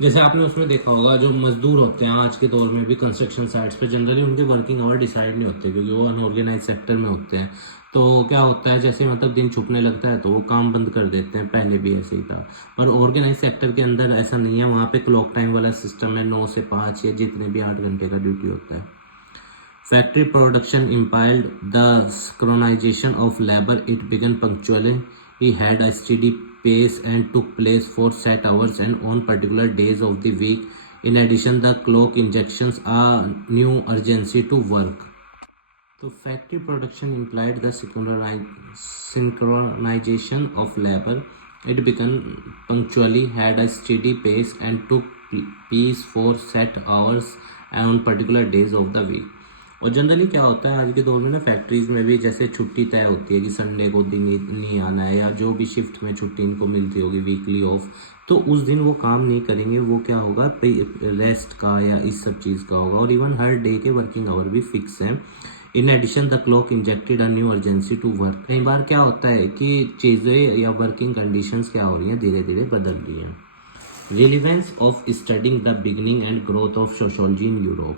जैसे आपने उसमें देखा होगा, जो मजदूर होते हैं आज के दौर में भी कंस्ट्रक्शन साइट्स पे, जनरली उनके वर्किंग आवर डिसाइड नहीं होते, क्योंकि वो अनऑर्गेनाइज सेक्टर में होते हैं। तो क्या होता है, जैसे मतलब दिन छुपने लगता है तो वो काम बंद कर देते हैं, पहले भी ऐसे ही था। पर ऑर्गेनाइज सेक्टर के अंदर ऐसा नहीं है, वहाँ पे क्लॉक टाइम वाला सिस्टम है, 9 से 5 या जितने भी 8 घंटे का ड्यूटी होता है। Factory production impaired the synchronisation of labour, it began punctually, he had a steady pace and took place for set hours and on particular days of the week. In addition, the clock injections a new urgency to work. So factory production implied the synchronization of labor. It began punctually, had a steady pace and took place for set hours and on particular days of the week. और generally क्या होता है आज के दौर में ना, factories में भी जैसे छुट्टी तय होती है कि संडे को दिन नहीं आना है, या जो भी शिफ्ट में छुट्टी इनको मिलती होगी, वीकली ऑफ, तो उस दिन वो काम नहीं करेंगे, वो क्या होगा, रेस्ट का या इस सब चीज़ का होगा। और इवन हर डे के वर्किंग आवर भी फिक्स हैं। In addition the clock injected a new urgency to work. कई बार क्या होता है कि चीज़ें या वर्किंग कंडीशंस क्या हो रही हैं, धीरे धीरे बदल रही हैं। Relevance of studying the beginning and growth of sociology in Europe.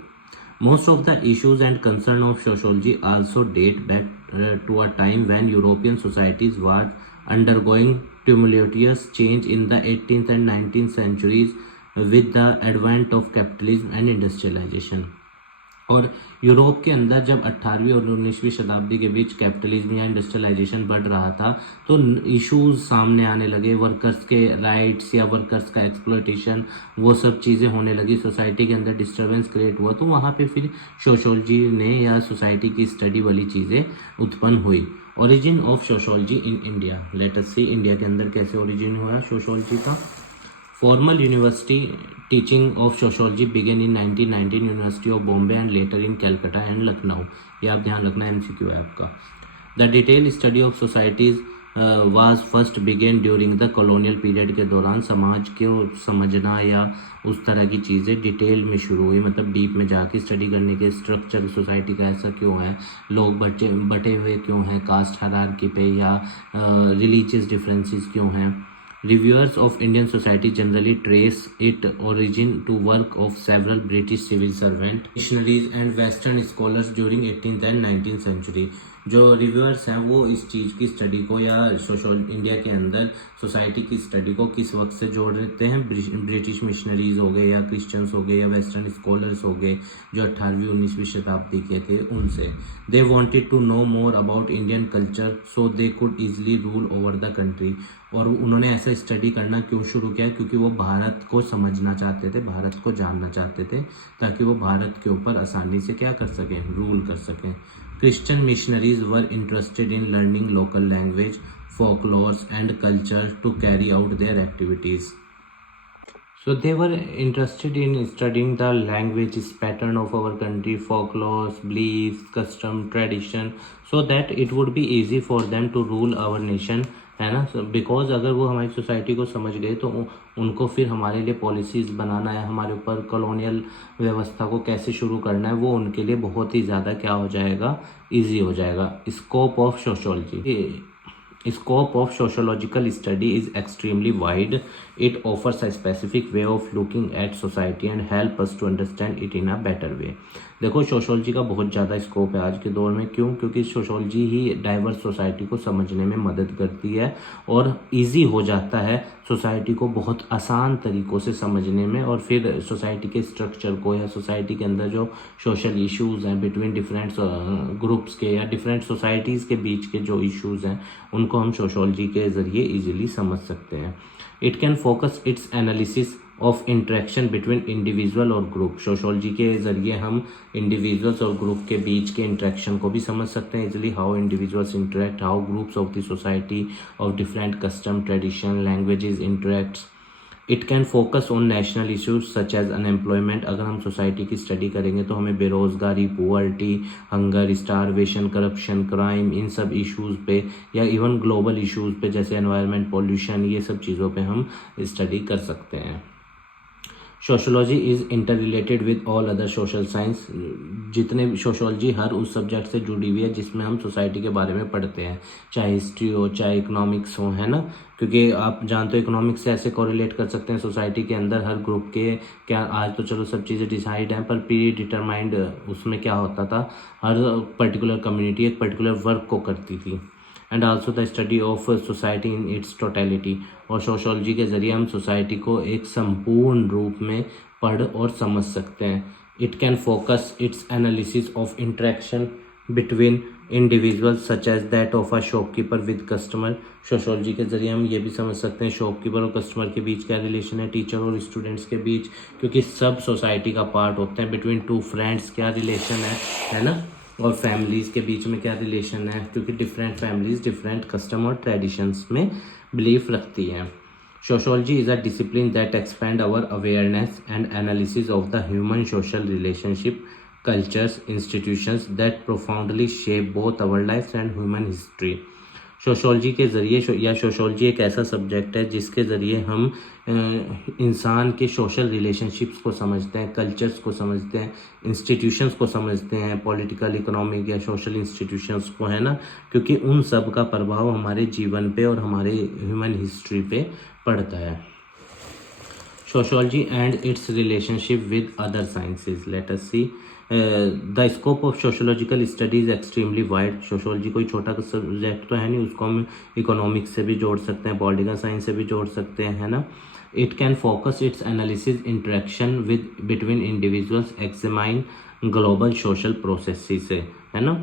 Most of the issues and concern of sociology also date back to a time when European societies were undergoing tumultuous change in the 18th and 19th centuries with the advent of capitalism and industrialization. और Europe के अंदर जब 18वीं और 19वीं शताब्दी के बीच capitalism या industrialisation बढ़ रहा था, तो इश्यूज सामने आने लगे, वर्कर्स के राइट्स या वर्कर्स का एक्सप्लॉयटेशन, वो सब चीज़ें होने लगी, सोसाइटी के अंदर डिस्टर्बेंस क्रिएट हुआ। तो वहाँ पे फिर सोशियोलॉजी ने या सोसाइटी की स्टडी वाली चीज़ें उत्पन्न हुई। Origin of sociology in India, let us see India के अंदर कैसे ओरिजिन हुआ सोशियोलॉजी का। Formal university teaching of sociology began in 1919 University of Bombay and later in Calcutta and Lucknow. ये आप ध्यान रखना, MCQ है आपका। The detailed study of societies was first began during the colonial period के दौरान समाज को समझना या उस तरह की चीज़ें डिटेल में शुरू हुई, मतलब डीप में जाके स्टडी करने के स्ट्रक्चर सोसाइटी का ऐसा क्यों है, लोग बटे हुए क्यों हैं कास्ट हायरार्की पे, या रिलीजियस डिफरेंसेस क्यों हैं। Reviewers of Indian society generally trace its origin to work of several British civil servants, missionaries and Western scholars during 18th and 19th century. जो रिव्यूअर्स हैं वो इस चीज़ की स्टडी को या सोशल इंडिया के अंदर सोसाइटी की स्टडी को किस वक्त से जोड़ देते हैं, ब्रिटिश मिशनरीज हो गए या क्रिश्चियंस हो गए या वेस्टर्न स्कॉलर्स हो गए जो 18वीं 19वीं शताब्दी के थे उनसे. They wanted to know more about Indian culture so they could easily rule over the country. और उन्होंने ऐसा स्टडी करना क्यों शुरू किया, क्योंकि वो भारत को समझना चाहते थे, भारत को जानना चाहते थे, ताकि वो भारत के ऊपर आसानी से क्या कर सकें, रूल कर सकें. Christian missionaries were interested in learning local language, folklore and culture to carry out their activities. So they were interested in studying the languages pattern of our country, folklore, beliefs, custom, tradition, so that it would be easy for them to rule our nation, है ना. Because अगर वो हमारी society को समझ गए तो उनको फिर हमारे लिए पॉलिसीज़ बनाना है, हमारे ऊपर कॉलोनियल व्यवस्था को कैसे शुरू करना है, वो उनके लिए बहुत ही ज़्यादा क्या हो जाएगा, ईजी हो जाएगा. Scope of sociology. Scope of sociological study is extremely wide. It offers a specific way of looking at society and help us to understand it in a better way. देखो सोशोलॉजी का बहुत ज़्यादा scope है आज के दौर में. क्यों? क्योंकि सोशोलॉजी ही डाइवर्स सोसाइटी को समझने में मदद करती है और इजी हो जाता है सोसाइटी को बहुत आसान तरीक़ों से समझने में, और फिर सोसाइटी के स्ट्रक्चर को या सोसाइटी के अंदर जो सोशल इश्यूज़ हैं बिटवीन डिफरेंट ग्रुप्स के या डिफरेंट सोसाइटीज़ के बीच के जो इश्यूज़ हैं उनको हम सोशोलॉजी के ज़रिए इजीली समझ सकते हैं. It can focus its analysis of interaction between individual और ग्रुप. सोशोलॉजी के ज़रिए हम इंडिविजुअल्स और ग्रुप के बीच के इंटरेक्शन को भी समझ सकते हैं easily. How individuals interact, how groups of the society of different custom, tradition, languages interacts. It can focus on national issues such as unemployment. अगर हम सोसाइटी की स्टडी करेंगे तो हमें बेरोज़गारी, poverty, hunger, starvation, corruption, crime, इन सब issues पे या इवन ग्लोबल इश्यूज़ पे जैसे एनवायरनमेंट, पॉल्यूशन, ये सब चीज़ों पे हम स्टडी कर सकते हैं. Sociology is inter related with all other social science. जितने भी सोशोलॉजी हर उस सब्जेक्ट से जुड़ी हुई है जिसमें हम सोसाइटी के बारे में पढ़ते हैं, चाहे हिस्ट्री हो चाहे इकोनॉमिक्स हो, है ना. क्योंकि आप जानते हो इकोनॉमिक्स से ऐसे कोरिलेट कर सकते हैं सोसाइटी के अंदर हर ग्रुप के क्या. आज तो चलो सब चीज़ें डिसाइड हैं, पर प्री डिटरमाइंड उसमें क्या होता था, हर पर्टिकुलर कम्युनिटी एक पर्टिकुलर वर्क को करती थी. And also the study of society in its totality. और सोशोलॉजी के ज़रिए हम सोसाइटी को एक संपूर्ण रूप में पढ़ और समझ सकते हैं. It can focus its analysis of interaction between individuals such as that of a shopkeeper with customer. Sociology के ज़रिए हम ये भी समझ सकते हैं शॉपकीपर और कस्टमर के बीच क्या रिलेशन है, टीचर और स्टूडेंट्स के बीच, क्योंकि सब सोसाइटी का पार्ट होते हैं. बिटवीन टू फ्रेंड्स क्या रिलेशन है ना. और फैमिलीज़ के बीच में क्या रिलेशन है, क्योंकि डिफरेंट फैमिलीज़ डिफरेंट कस्टम और ट्रेडिशंस में बिलीफ रखती हैं. Sociology is a discipline that expand our awareness and analysis of the human social relationship, cultures, institutions that profoundly shape both our lives and human history. Sociology के ज़रिए या sociology एक ऐसा subject है जिसके ज़रिए हम इंसान के सोशल रिलेशनशिप्स को समझते हैं, कल्चर्स को समझते हैं, इंस्टीट्यूशंस को समझते हैं, पॉलिटिकल, इकोनॉमिक या सोशल इंस्टीट्यूशंस को, है ना. क्योंकि उन सब का प्रभाव हमारे जीवन पे और हमारे ह्यूमन हिस्ट्री पे पड़ता है. Sociology and its relationship with other sciences. Let us see. The scope of sociological studies extremely wide. Sociology कोई छोटा सब्जेक्ट तो है नहीं, उसको हम इकोनॉमिक्स से भी जोड़ सकते हैं, पॉलिटिकल साइंस से भी जोड़ सकते हैं, है ना. It can focus its analysis interaction with between individuals, examine global social processes से, है ना.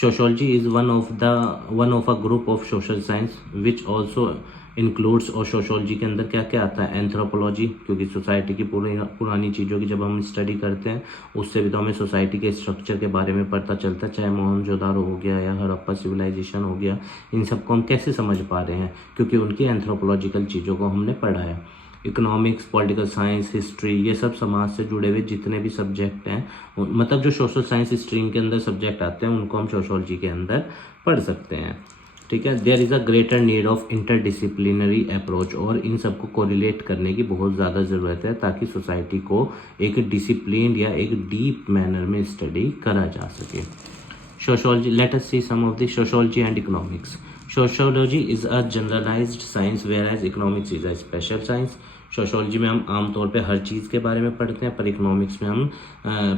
Sociology is one of a group of social science which also includes. और सोशोलॉजी के अंदर क्या क्या आता है, एंथ्रोपोलॉजी, क्योंकि सोसाइटी की पुरानी चीज़ों की जब हम स्टडी करते हैं उससे भी तो हमें सोसाइटी के स्ट्रक्चर के बारे में पता चलता है, चाहे मोहनजोदारो हो गया या हड़प्पा सिविलाइजेशन हो गया. इन सबको हम कैसे समझ पा रहे हैं, क्योंकि उनकी एंथ्रोपोलॉजिकल चीज़ों को हमने पढ़ा है. इकोनॉमिक्स, पॉलिटिकल साइंस, हिस्ट्री, ये सब समाज से जुड़े हुए जितने भी सब्जेक्ट हैं, मतलब जो सोशल साइंस स्ट्रीम के अंदर सब्जेक्ट आते हैं उनको हम सोशोलॉजी के अंदर पढ़ सकते हैं. ठीक है. There is a greater need of interdisciplinary approach. और इन सबको कोरिलेट करने की बहुत ज़्यादा ज़रूरत है ताकि सोसाइटी को एक डिसिप्लिन या एक डीप मैनर में स्टडी करा जा सके. Sociology. Let us see some of the sociology and economics. Sociology is a generalised science whereas economics is a special science. Sociology में हम आमतौर पे हर चीज़ के बारे में पढ़ते हैं, पर इकोनॉमिक्स में हम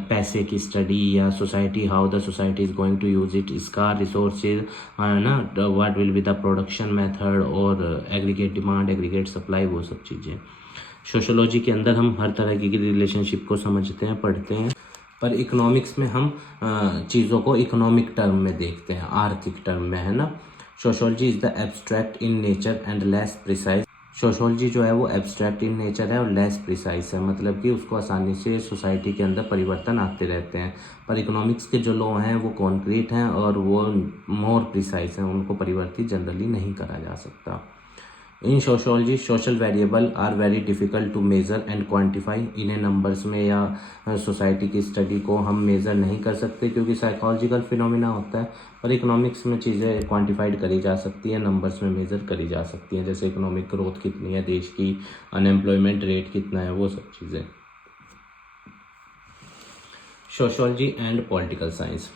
पैसे की स्टडी या society, how the society is going to use it, इसका रिसोर्सेज है ना, what will be the production method और एग्रीगेट डिमांड, एग्रीगेट सप्लाई, वो सब चीज़ें। सोशोलॉजी के अंदर हम हर तरह की रिलेशनशिप को समझते हैं, पढ़ते हैं, पर इकोनॉमिक्स में हम चीज़ों को इकोनॉमिक टर्म में देखते हैं, आर्थिक टर्म में, है ना। Sociology is the abstract in nature and less precise. Sociology जो है वो एब्स्ट्रैक्ट इन नेचर है और लेस प्रिसाइज है, मतलब कि उसको आसानी से सोसाइटी के अंदर परिवर्तन आते रहते हैं। पर इकोनॉमिक्स के जो लॉ हैं वो कॉन्क्रीट हैं और वो मोर प्रिसाइज हैं, उनको परिवर्तित जनरली नहीं करा जा सकता। In sociology social variable are very difficult to measure and quantify. इन्हें नंबर्स में या सोसाइटी की स्टडी को हम मेज़र नहीं कर सकते क्योंकि साइकोलॉजिकल फिनोमिना होता है, पर इकोनॉमिक्स में चीज़ें क्वांटिफाइड करी जा सकती हैं, नंबर्स में मेज़र करी जा सकती हैं, जैसे इकोनॉमिक ग्रोथ कितनी है देश की, अनएम्प्लॉयमेंट रेट कितना है, वो सब चीज़ें। Sociology and political science.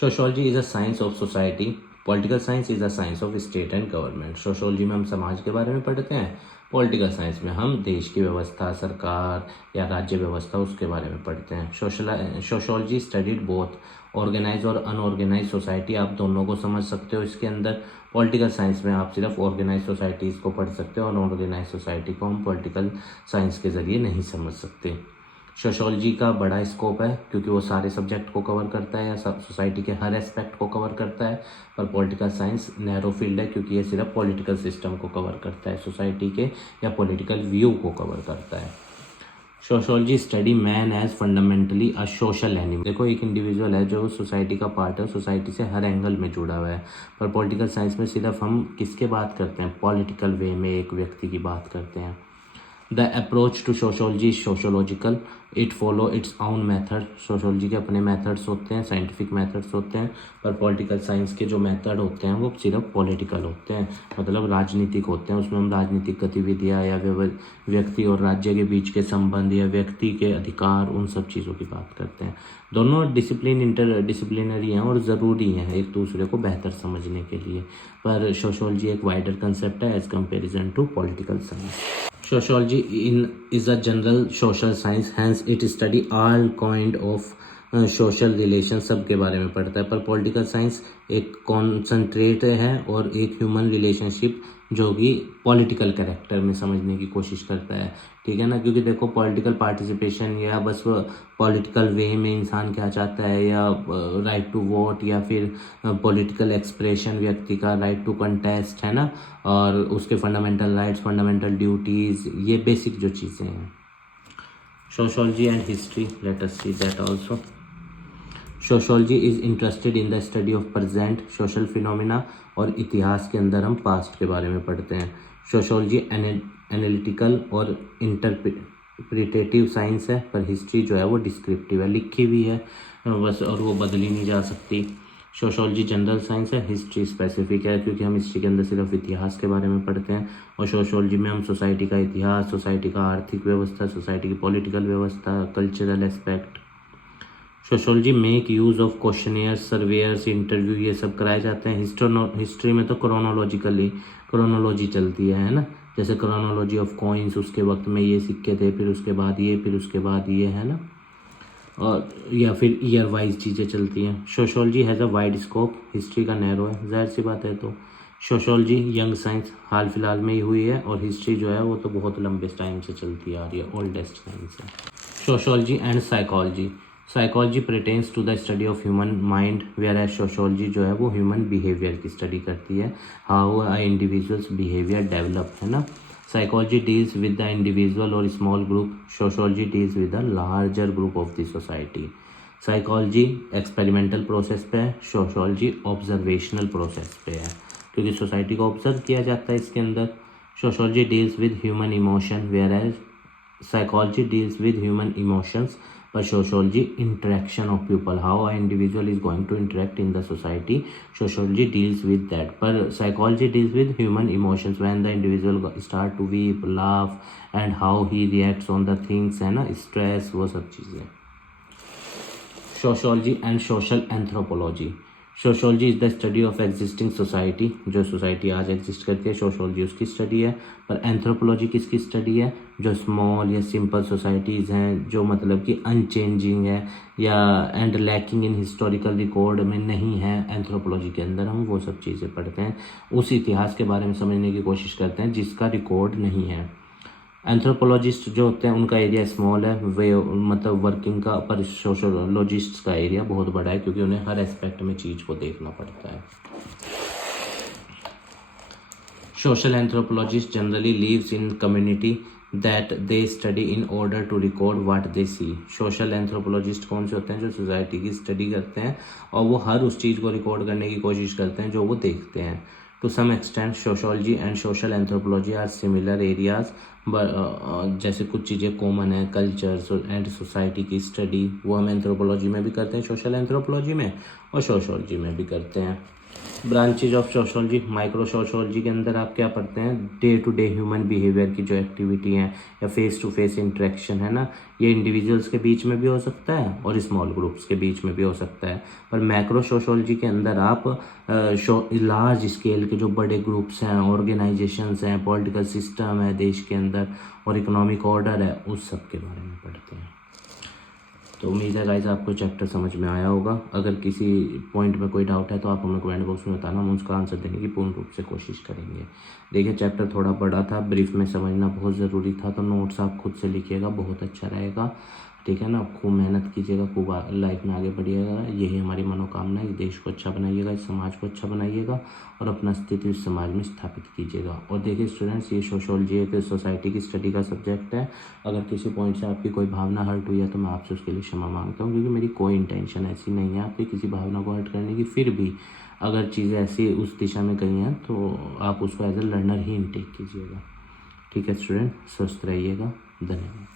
Sociology is a science of society, political science is a science of state and government. Sociology में हम समाज के बारे में पढ़ते हैं, पॉलिटिकल साइंस में हम देश की व्यवस्था, सरकार या राज्य व्यवस्था, उसके बारे में पढ़ते हैं। सोशोलॉजी स्टडीड बोथ ऑर्गेनाइज और अनऑर्गेनाइज सोसाइटी, आप दोनों को समझ सकते हो इसके अंदर। पॉलिटिकल साइंस में आप सिर्फ ऑर्गेनाइज सोसाइटीज़ को पढ़ सकते हो और अनऑर्गेनाइज सोसाइटी को हम पॉलिटिकल साइंस के ज़रिए नहीं समझ सकते। सोशोलॉजी का बड़ा स्कोप है क्योंकि वो सारे सब्जेक्ट को कवर करता है या सोसाइटी के हर एस्पेक्ट को कवर करता है, पर पॉलिटिकल साइंस नैरो फील्ड है क्योंकि ये सिर्फ पॉलिटिकल सिस्टम को कवर करता है, सोसाइटी के या पॉलिटिकल व्यू को कवर करता है। Sociology study man as fundamentally a social animal. देखो, एक इंडिविजुअल है जो सोसाइटी का पार्ट है, सोसाइटी से हर एंगल में जुड़ा हुआ है, पर पॉलिटिकल साइंस में सिर्फ हम किसके बात करते हैं, पॉलिटिकल वे में एक व्यक्ति की बात करते हैं। The approach to sociology is sociological, it follow its own method. Sociology के अपने मेथड्स होते हैं, साइंटिफिक मेथड्स होते हैं, पर पॉलिटिकल साइंस के जो मेथड होते हैं वो सिर्फ पॉलिटिकल होते हैं, मतलब राजनीतिक होते हैं। उसमें हम राजनीतिक गतिविधियाँ या व्यक्ति और राज्य के बीच के संबंध या व्यक्ति के अधिकार, उन सब चीज़ों की बात करते हैं। दोनों डिसिप्लिन इंटर डिसिप्लिनरी हैं और ज़रूरी हैं एक दूसरे को बेहतर समझने के लिए, पर सोशोलॉजी एक वाइडर कंसेप्ट है as comparison to political science. Sociology is a general social science, hence it study all kind of social relations, सब के बारे में पढ़ता है, पर पॉलिटिकल साइंस एक कॉन्सेंट्रेट है और एक ह्यूमन रिलेशनशिप जो कि पॉलिटिकल कैरेक्टर में समझने की कोशिश करता है, ठीक है ना। क्योंकि देखो, पॉलिटिकल पार्टिसिपेशन या बस पॉलिटिकल वे में इंसान क्या चाहता है, या राइट टू वोट, या फिर पॉलिटिकल एक्सप्रेशन, व्यक्ति का राइट टू कंटेस्ट, है ना, और उसके फंडामेंटल राइट्स, फंडामेंटल ड्यूटीज़, ये बेसिक जो चीज़ें हैं। Sociology and history, late us see that also. Sociology is interested in the study of present social phenomena, और इतिहास के अंदर हम पास्ट के बारे में पढ़ते हैं। सोशोलॉजी एनालिटिकल और इंटरप्रिटेटिव साइंस है, पर हिस्ट्री जो है वो डिस्क्रिप्टिव है, लिखी हुई है बस, और वो बदली नहीं जा सकती। सोशोलॉजी जनरल साइंस है, हिस्ट्री स्पेसिफिक है क्योंकि हम हिस्ट्री के अंदर सिर्फ इतिहास के बारे में पढ़ते हैं, और सोशोलॉजी में हम सोसाइटी का इतिहास, सोसाइटी का आर्थिक व्यवस्था, सोसाइटी की पॉलिटिकल व्यवस्था, cultural aspect. Sociology make use of questionnaires, surveyor's, interview, ये सब कराए जाते हैं। हिस्ट्री में तो क्रोनोलॉजी चलती है ना, जैसे क्रोनोलॉजी ऑफ कॉइन्स, उसके वक्त में ये सिक्के थे, फिर उसके बाद ये, फिर उसके बाद ये, है ना, और या फिर ईयर वाइज चीज़ें चलती हैं। Sociology has a wide scope, history का नैरो है, जाहिर सी बात है। तो सोशोलॉजी यंग साइंस, हाल फिलहाल में ही हुई है, और हिस्ट्री जो है वो तो बहुत लंबे टाइम से चलती आ रही है, ओल्डेस्ट साइंस है। Sociology and psychology. Psychology pertains to the study of human mind, whereas sociology जो है वो ह्यूमन बिहेवियर की स्टडी करती है, how a individual's behaviour develop, है ना। Psychology deals with the individual or small group. Sociology deals with the larger group of the society. Psychology experimental process पे है, Sociology observational process पे है, क्योंकि सोसाइटी को ऑब्जर्व किया जाता है इसके अंदर। Sociology deals with human emotion, whereas psychology deals with human emotions, but sociology interaction of people, how an individual is going to interact in the society, sociology deals with that, but psychology deals with human emotions, when the individual start to weep, laugh, and how he reacts on the things, है ना, stress, वो सब चीज़ें। Sociology and social anthropology. Sociology is the study of existing society, जो society आज exist करती है sociology उसकी स्टडी है। पर एंथ्रोपोलॉजी किसकी स्टडी है, जो स्मॉल या सिंपल सोसाइटीज़ हैं, जो मतलब कि अनचेंजिंग है या and lacking in historical record में नहीं है। एंथ्रोपोलॉजी के अंदर हम वो सब चीज़ें पढ़ते हैं, उस इतिहास के बारे में समझने की कोशिश करते हैं जिसका रिकॉर्ड नहीं है। एंथ्रोपोलॉजिस्ट जो होते हैं उनका एरिया स्मॉल है, वे मतलब वर्किंग का, पर सोशोलॉजिस्ट का एरिया बहुत बड़ा है क्योंकि उन्हें हर एस्पेक्ट में चीज़ को देखना पड़ता है। Social anthropologist generally lives in community that they study in order to record what they see. Social anthropologist कौन से होते हैं, जो सोसाइटी की स्टडी करते हैं और वो हर उस चीज़ को रिकॉर्ड करने की कोशिश करते हैं जो वो देखते हैं। To some extent sociology and social anthropology are similar areas, जैसे कुछ चीज़ें कॉमन है, कल्चर एंड सोसाइटी की स्टडी वो हम एंथ्रोपोलॉजी में भी करते हैं, सोशल एंथ्रोपोलॉजी में, और सोशोलॉजी में भी करते हैं। Branches of sociology, micro sociology के अंदर आप क्या पढ़ते हैं, day to day human behaviour की जो एक्टिविटी हैं या फेस टू फेस इंटरेक्शन है ना, ये इंडिविजुअल्स के बीच में भी हो सकता है और स्मॉल ग्रुप्स के बीच में भी हो सकता है। पर मैक्रो सोशोलॉजी के अंदर आप लार्ज स्केल के जो बड़े ग्रुप्स हैं, ऑर्गेनाइजेशंस हैं, पॉलिटिकल सिस्टम है देश के अंदर और इकोनॉमिक ऑर्डर है, उस सब के बारे में पढ़ते हैं। तो उम्मीद है गाइस आपको चैप्टर समझ में आया होगा। अगर किसी पॉइंट में कोई डाउट है तो आप हमें कमेंट बॉक्स में बताना, हम उसका आंसर देने की पूर्ण रूप से कोशिश करेंगे। देखिए चैप्टर थोड़ा बड़ा था, ब्रीफ में समझना बहुत ज़रूरी था, तो नोट्स आप खुद से लिखिएगा, बहुत अच्छा रहेगा, ठीक है ना। खूब मेहनत कीजिएगा, खूब लाइफ में आगे बढ़िएगा, यही हमारी मनोकामना है। देश को अच्छा बनाइएगा, इस समाज को अच्छा बनाइएगा और अपना अस्तित्व इस समाज में स्थापित कीजिएगा। और देखिए स्टूडेंट्स, ये सोशोलॉजी एक सोसाइटी की स्टडी का सब्जेक्ट है। अगर किसी पॉइंट से आपकी कोई भावना हर्ट हुई है तो मैं आपसे उसके लिए क्षमा मांगता हूँ, क्योंकि मेरी कोई इंटेंशन ऐसी नहीं है आपकी किसी भावना को हर्ट करने की। फिर भी अगर चीज़ें ऐसी उस दिशा में गई हैं तो आप उसको एज ए लर्नर ही इनटेक कीजिएगा, ठीक है स्टूडेंट। स्वस्थ रहिएगा, धन्यवाद।